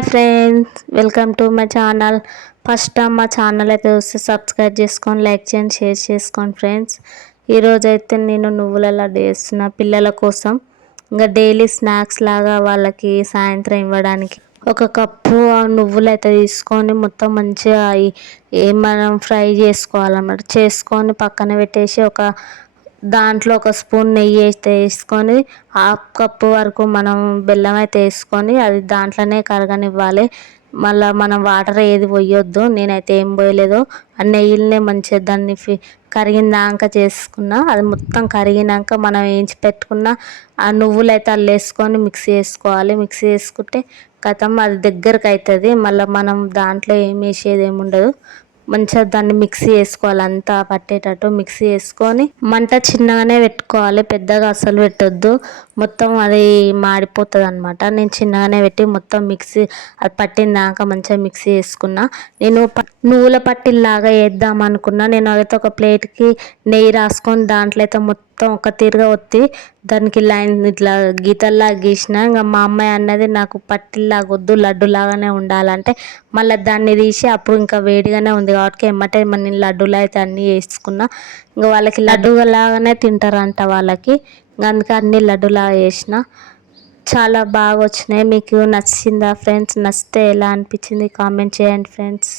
Hi friends, welcome to my channel. First time మా channel అయితే వస్తే సబ్స్క్రైబ్ చేసుకొని లైక్ చేయండి, షేర్ చేసుకోండి ఫ్రెండ్స్. ఈరోజు అయితే నేను నువ్వుల లడ్డు చేస్తున్న పిల్లల కోసం. ఇంకా డైలీ స్నాక్స్ లాగా వాళ్ళకి సాయంత్రం ఇవ్వడానికి ఒక కప్పు నువ్వులు అయితే తీసుకొని మొత్తం మంచిగా మనం ఫ్రై చేసుకోవాలన్నమాట. చేసుకొని పక్కన పెట్టేసి దాంట్లో ఒక స్పూన్ నెయ్యి అయితే వేసుకొని హాఫ్ కప్పు వరకు మనం బెల్లం అయితే వేసుకొని అది దాంట్లోనే కరగనివ్వాలి. మళ్ళీ మనం వాటర్ ఏది పోయొద్దు. నేనైతే ఏం పోయలేదు. ఆ నెయ్యిలనే మంచిగా దాన్ని కరిగిందాక చేసుకున్నా. అది మొత్తం కరిగినాక మనం వేయించి పెట్టుకున్న ఆ నువ్వులు అయితే అల్లు వేసుకొని మిక్సీ చేసుకోవాలి. మిక్సీ చేసుకుంటే కథం అది దగ్గరకు అవుతుంది. మళ్ళీ మనం దాంట్లో ఏం వేసేది ఏమి ఉండదు. మంచిగా దాన్ని మిక్సీ చేసుకోవాలి, అంతా పట్టేటట్టు మిక్సీ చేసుకొని మంట చిన్నగానే పెట్టుకోవాలి, పెద్దగా అసలు పెట్టొద్దు. మొత్తం అది మాడిపోతుంది అనమాట. నేను చిన్నగానే పెట్టి మొత్తం మిక్సీ అది పట్టిందాక మంచిగా మిక్సీ చేసుకున్నా. నేను నువ్వుల పట్టిల్లాగా వేద్దాం అనుకున్నా. నేను అయితే ఒక ప్లేట్కి నెయ్యి రాసుకొని దాంట్లో అయితే మొత్తం ఒక తిరగ ఒత్తి దానికి లైన్ ఇట్లా గీతల్లాగా గీసిన. ఇంకా మా అమ్మాయి అన్నది నాకు పట్టిల్లాగా వద్దు, లడ్డులాగానే ఉండాలంటే మళ్ళీ దాన్ని తీసి అప్పుడు ఇంకా వేడిగానే ఉంది కాబట్టి ఎమ్మటే నేను లడ్డూలు అయితే అన్నీ వేసుకున్నా. ఇంకా వాళ్ళకి లడ్డూలాగానే తింటారంట వాళ్ళకి. అందుకే అన్ని లడ్డూలాగా చేసిన. చాలా బాగా వచ్చినాయి. మీకు నచ్చిందా ఫ్రెండ్స్? నచ్చితే ఎలా అనిపించింది కామెంట్ చేయండి ఫ్రెండ్స్.